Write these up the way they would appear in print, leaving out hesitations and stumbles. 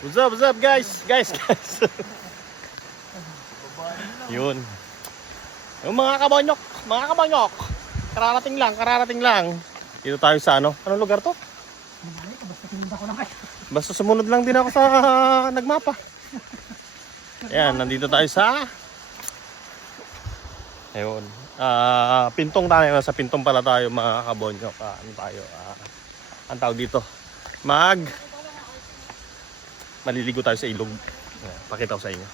What's up guys? Guys. Yun. Yung mga kabanyok. Kararating lang. Dito tayo sa ano? Anong lugar to? Basta sumunod lang din ako sa nagmapa. Ayan, nandito tayo sa ayun. Pintong tayo. Sa pintong pala tayo mga kabanyok. Ano tayo? Ang tawag dito. Maliligo tayo sa ilog. Pakita ko sa inyo.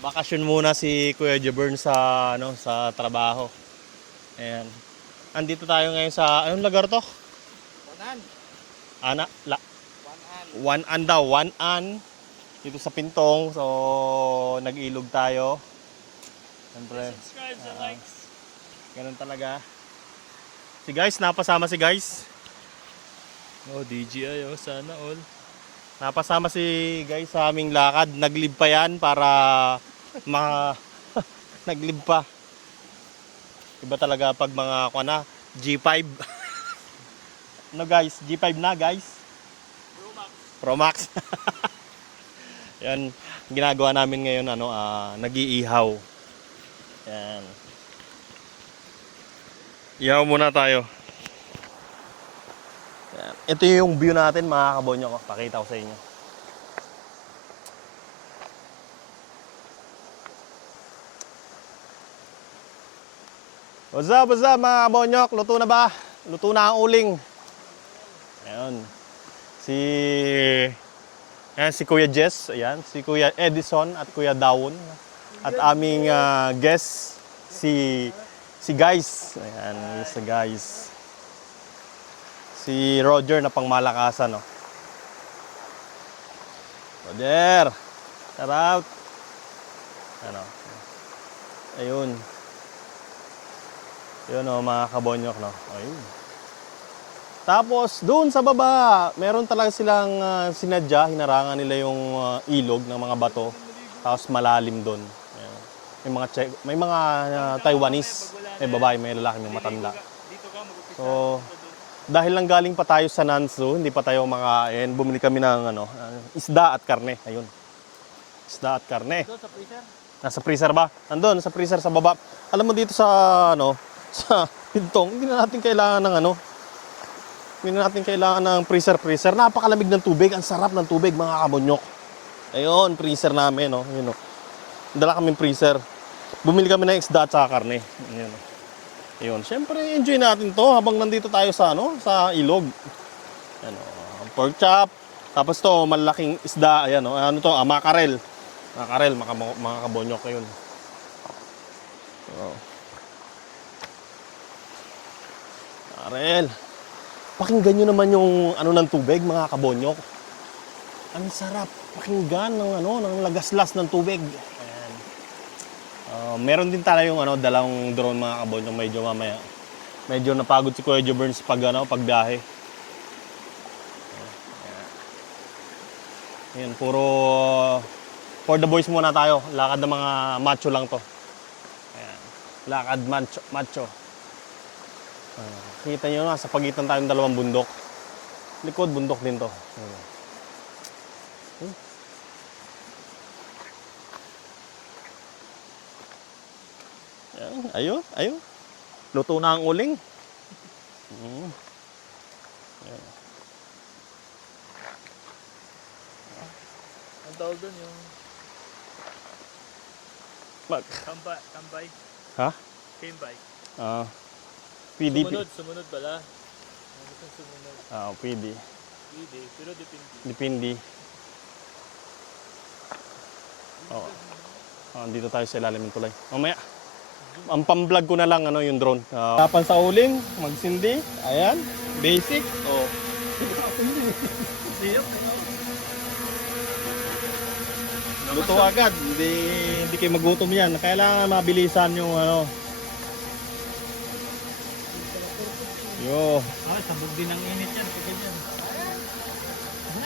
Bakasyon muna si Kuya Jebern sa sa trabaho. Ayan. Andito tayo ngayon sa anong lugar to? One An. Dito sa Pintong. So nag-ilog tayo. Siyempre. Subscribe and likes. Ganun talaga. Si guys, napasama si guys. Oh, DJI oh, sana all. Napasama si guys sa aming lakad. Naglib pa yan para naglib pa. Iba talaga pag mga G5. No guys, G5 na guys. Pro Max. Yan, ginagawa namin ngayon nag-iihaw. Yan. Ihaw muna tayo. Yan. Ito yung view natin mga kabonyo ko. Pakita ko sa inyo. What's up mga kabonyok? Luto na ba? Luto na ang uling. Ayun. Si Kuya Jess, ayan, si Kuya Edison at Kuya Dawon. At aming guest si Guys. Ayan, si Guys. Si Roger na pangmalakasan, no. Roger. Shout out. Ano? Ayun. Yun o, mga kabonyok, no? Ayun. Tapos, doon sa baba, meron talaga silang sinadya. Hinarangan nila yung ilog ng mga bato. Tapos malalim doon. May mga Taiwanese. May babae, may lalaki, may matanda. So, dahil lang galing pa tayo sa Nansu, hindi pa tayo makain, bumili kami ng isda at karne. Ayun. Isda at karne. Nasa freezer ba? Nandun, sa freezer sa baba. Alam mo dito sa sa Pintong, hindi na natin kailangan ng freezer. Napakalamig ng tubig, ang sarap ng tubig mga kabonyok. Ayun, freezer namin, no. Ayun, no. Dala kaming freezer. Bumili kami ng isda at saka karne. Ayun. Ayun, syempre enjoy natin 'to habang nandito tayo sa sa ilog. Ayun, pork chop. Tapos 'to, malaking isda, ayan, no. Ano 'to? Makarel. Makarel, mga kabonyok, ayun. So, Arel, pakinggan nyo naman yung ng tubig mga kabonyok. Ang sarap pakinggan ng lagaslas ng tubig. Ayan. Meron din tayo yung dalawang drone mga kabonyok medyo mamaya. Medyo napagod si Kuya Jebern sa pagbiyahe. Ayan, puro for the boys muna tayo. Lakad ng mga macho lang to. Ayan. Lakad macho. Kita nyo na, sa pagitan tayong dalawang bundok. Likod, bundok din to. Ayun. Luto na ang uling. Ang tawag doon yung tambay. Ha? Tambay. PDP. Sumunod pala. Sumunod. PD. Pero depende. Depende. Dito tayo sa ilalim ng tulay. Mamaya. Ang pam-vlog ko na lang yung drone. Tapan sa uling, magsindi. Ayan, basic. Luto agad. Hindi kayo magutom yan. Kailangan mabilisan yung ano. Yo. Ah, sabog din ang init yan. Sige dyan.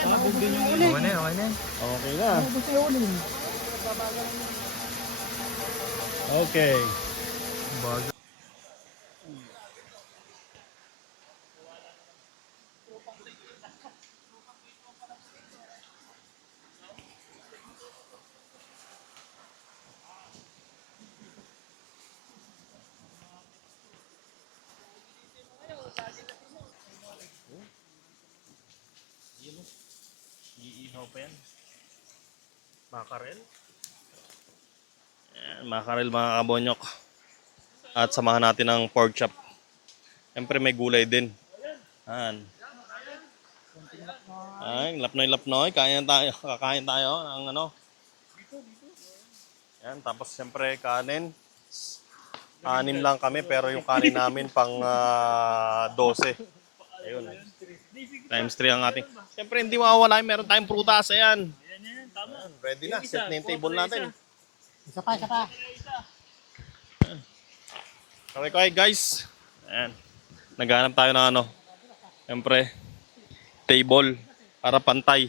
Sabog din yung init. Okay na, okay na. Okay na. Okay. Bago. Iihaw pa yan. Makarel. Ayan, makarel mga kabonyok. At samahan natin ng pork chop. Siyempre may gulay din. Ayan. Ay, lapnoy-lapnoy. Kakain tayo ng ano. Ayan, tapos siyempre kanin. 6 lang kami pero yung kanin namin pang 12. Ayun. Times 3 ang ating. Siyempre hindi mawawala yung meron tayong prutas. Ayan. Yan, tama. Ayan, ready na. Set na yung table natin. Isa pa. Okay guys. Ayan. Naghanap tayo ng ano. Siyempre. Table. Para pantay.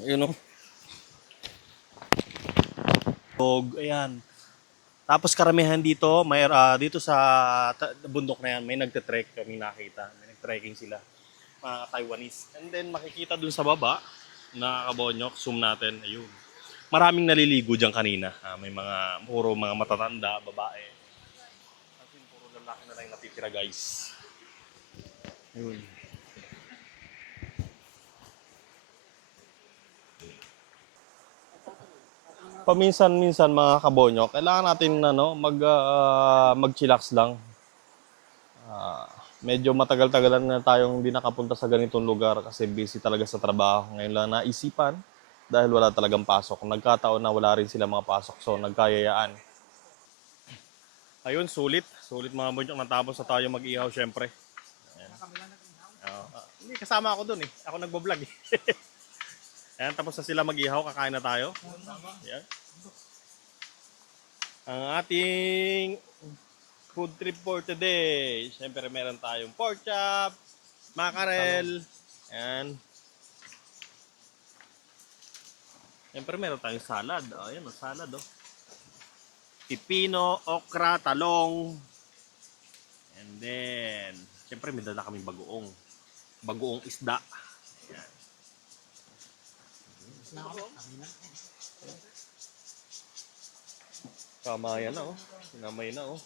Ayun o. Ayan. Tapos karamihan dito, dito sa bundok na yan, may nagte-trek kami nakita. May nag-trekking sila. Mga Taiwanese. And then makikita dun sa baba, nakakabonyok, zoom natin. Ayun. Maraming naliligo dyan kanina. May puro mga matatanda, babae. As in, puro lalaki na lang yung natitira guys. Ayun. Paminsan-minsan mga kabonyo, kailangan natin mag-chillax lang. Medyo matagal-tagalan na tayong hindi nakapunta sa ganitong lugar kasi busy talaga sa trabaho. Ngayon lang naisipan dahil wala talagang pasok. Nagkataon na wala rin sila mga pasok, so nagkayayaan. Ayun, sulit. Sulit mga kabonyo, natapos na tayo mag-ihaw syempre. Hindi, kasama ako dun eh. Ako nagbo-vlog eh. Ayan, tapos na sila mag-ihaw, kakain na tayo. Ayan. Ang ating food trip for today. Siyempre meron tayong pork chop, makarel, ayan. Siyempre meron tayong salad. Ayan, salad oh. Pipino, okra, talong. And then, siyempre may dala kaming bagoong. Bagoong isda. Ayan. Kamayan na oh. Kinamay na oh.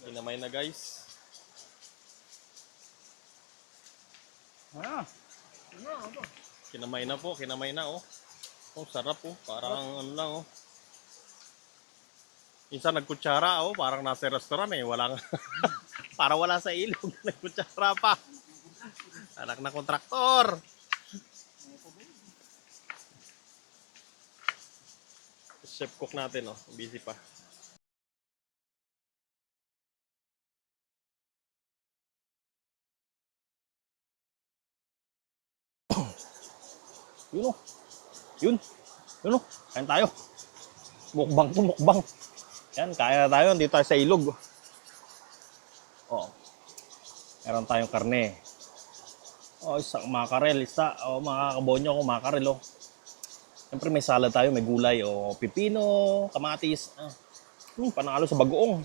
Kinamay na guys. Kinamay na po, kinamay na oh. Oh, sarap oh. Parang ano lang oh. Minsan nagkutsara oh, parang nasa restaurant eh. Walang para wala sa ilog, nagkutsara pa. Anak na kontraktor. Chef cook natin oh, busy pa. Yun oh. Yun. Yun oh. Kain tayo. Mukbang to, mukbang. Yan, kaya na tayo. Dito tayo sa ilog. Oh. Meron tayong karne. Oh, isang makarel. Isa. Oh, mga kabonyo ko, makarel oh. Siyempre may salad tayo, may gulay o pipino, kamatis. Panalo sa bagoong.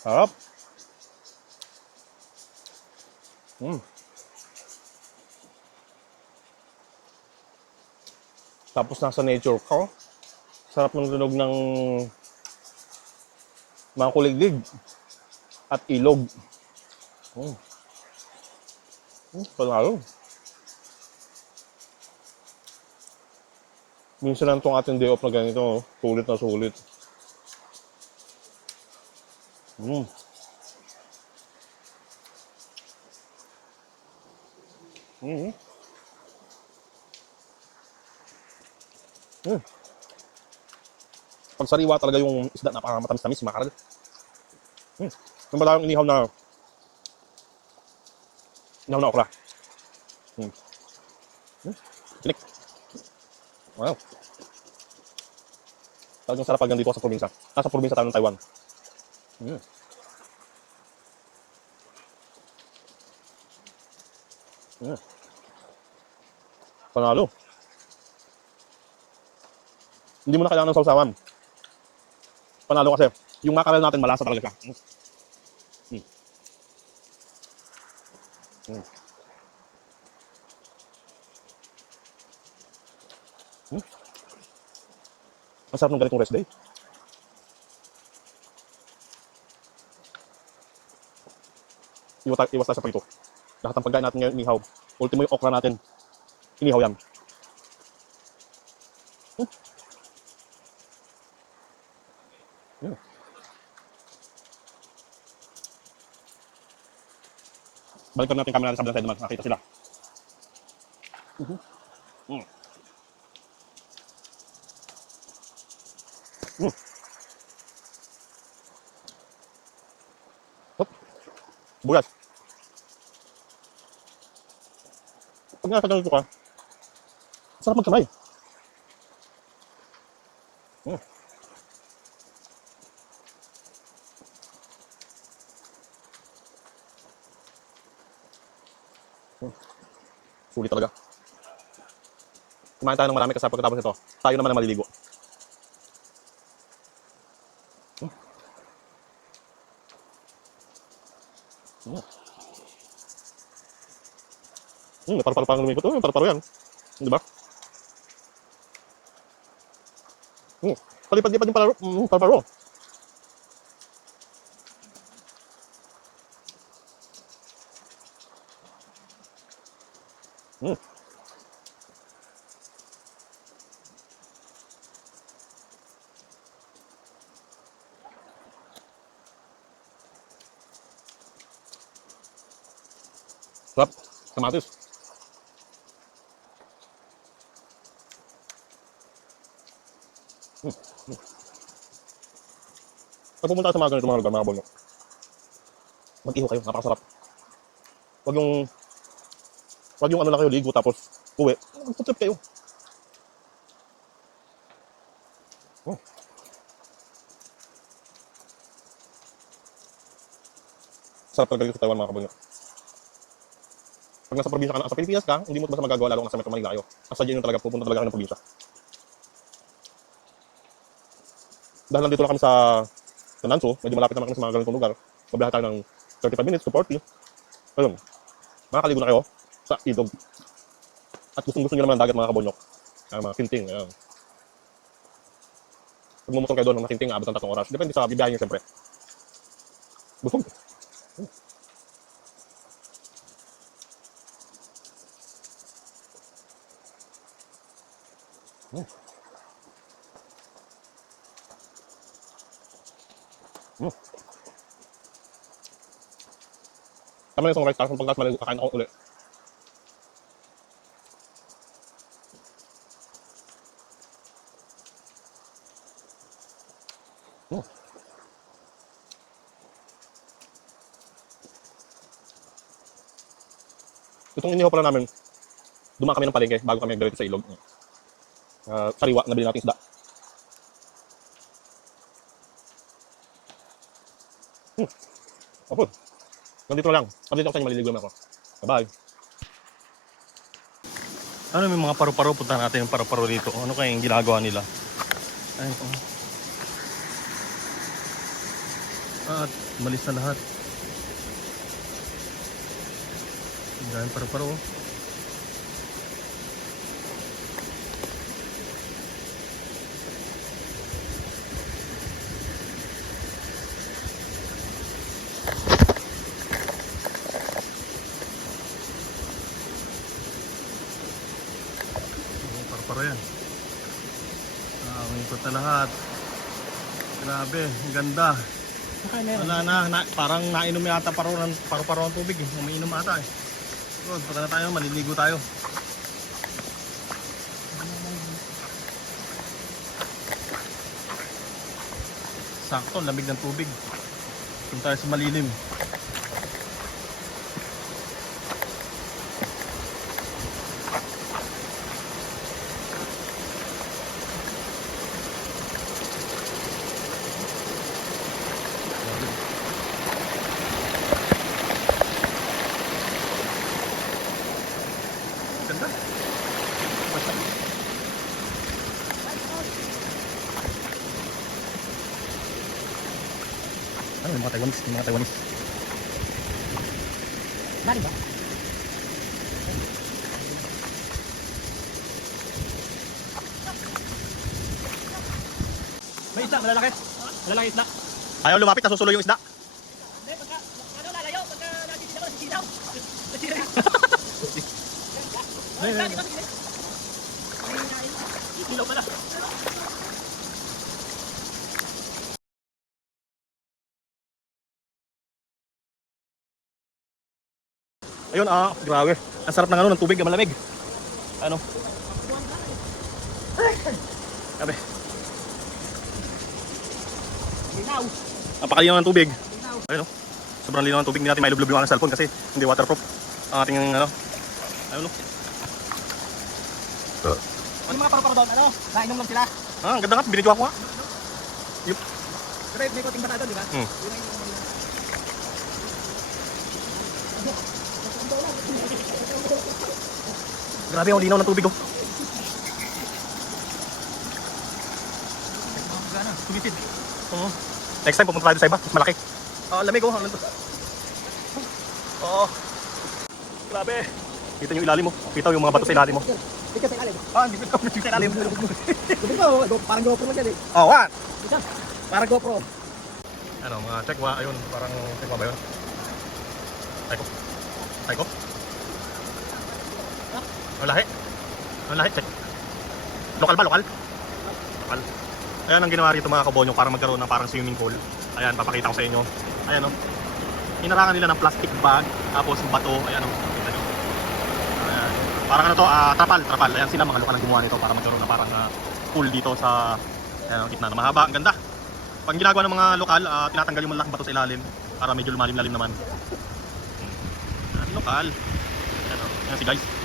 Sarap. Tapos nasa nature ko. Sarap ng tunog ng mga kuliglig at ilog. Panalo. Minsan lang itong ating day off na ganito, oh. Sulit na sulit. Pag sariwa talaga yung isda, napakamatamis-tamis, makaral. Yung ba yung inihaw na okra. Tinik. Wow. Talagang sarap pag nandito sa probinsya. Nasa probinsya tayo ng Taiwan. Panalo. Hindi mo na kailangan ng sausawan. Panalo kasi, yung mackerel natin malasa talaga siya. Ang sarap ng ganitong rest day. Iwas tayo sa prito. Lahat ng pagkain natin ngayon inihaw. Ultimo yung okra natin. Inihaw yan. Balikan natin camera natin sa Balanced naman. Nakita sila. Bulas. Pag nasa ganito ka, sarap magkamay. Sulit talaga. Kumain tayo ng marami kasi pagkatapos nito, tayo naman ang maliligo. Paru-paro parang lumikot. Paru-paro yan. Di ba? Palipad-lipad yung paru-paro. Sarap. Kamatis. Pag pumunta sa mga ganito mga lugar, mga bolno, mag-iho kayo, napakasarap. Wag yung ano lang kayo, ligo tapos uwi. Mag-trip kayo. Sarap talaga dito sa Taiwan mga kabolno. Pag nasa probinsya ka na, sa Pilipinas ka, hindi mo basta magagawa lalo kung nasa Metro Manila kayo. Nasa dyan yung talaga, pupunta talaga kayo ng probinsya. Dahil nandito lang kami sa Nansu, medyo malapit naman kami sa mga ganitong lugar. Mabiyahe tayo ng 35 minutes to 40. Ayun, makakaligo na kayo sa ilog. At gustong-gusto nyo naman ng dagat mga kabonyok. Mga kinting. Ayan. Pag mumutong kayo doon ng kinting, abot ng 3 oras. Depende sa bibiyahe nyo siyempre. Busog. Tama na itong rice, tapos pagkas maligo, kakain ako ulit. Itong inihaw pala namin, dumaan kami ng palengke bago kami diretso sa ilog. Sariwa, nabili natin isda. Opo. Nandito na lang. Update ako sa inyo, maliligo naman ako. Bye-bye. Ano may mga paru-paro? Punta natin yung paru-paro dito. Ano kaya yung ginagawa nila? Ayun po. At malis na lahat. Dahil paru-paro. Paru-paro yan. Umikot na lahat. Grabe, ang ganda. Wala na, parang nainom yata paru-paro ng tubig eh. Umiinom ata eh. So, punta na tayo, maliligo tayo. sakto, lamig ng tubig. Doon tayo sa malilim. Ganda. Basta. Ano, yung mga Taiwanese, yung mga Taiwanese. Dari ba? May isda, malalaki. Malalaki isda. Ayaw lumapit, nasusulo yung isda. Hindi, pagka, ano, lalayo, pagka nakikita ko, nasisilaw. Nasisilaw. Ay, dito, sige. Isilaw pala. Ayun, grabe. Ang sarap ng ano, ng tubig, malamig. Ano? Grabe. Linaw. Napakalinaw ng tubig. Ayun, sobrang linaw ng tubig. Hindi natin mailublob yung cellphone kasi hindi waterproof. Ang ating, ano, ayun, Ano mga paru-paro doon? Ano? Nainom lang sila. ang ganda nga, binidyo ako nga. Pero may konting bata doon, di ba? Hmm. Yun ang inom nila. Grabe ang linaw ng tubig, oh. Tumipid. Oo. Next time pupunta tayo sa iba, mas malaki. Lamig, oh. Oo. Grabe. Kita yung ilalim mo. Kita yung mga bato sa ilalim mo. Ikaw sa ilalim. Hindi ko ito sa ilalim. Ito, parang GoPro lang yan eh. Oh, what? Isa, parang GoPro. Ano, mga tekwa, ayun, parang tekwa ba yun? Teko. Teko. Ang lahi. Ang lahi, check. Lokal ba, lokal? Lokal. Ayan ang ginawa rito mga kabonyo para magkaroon ng parang swimming pool. Ayan, papakita ko sa inyo. Ayan, oh. Inarangan nila ng plastic bag, tapos bato, ayan, oh. Kita nyo. Ayan. Parang ano to, trapal. Ayan sila, mga lokal ang gumawa nito para magkaroon ng parang pool dito sa ayan, gitna na mahaba. Ang ganda. Pag ginagawa ng mga lokal, tinatanggal yung malaking bato sa ilalim para medyo lumalim-lalim naman. Ayan, lokal. Ayan, oh. Ayan si guys.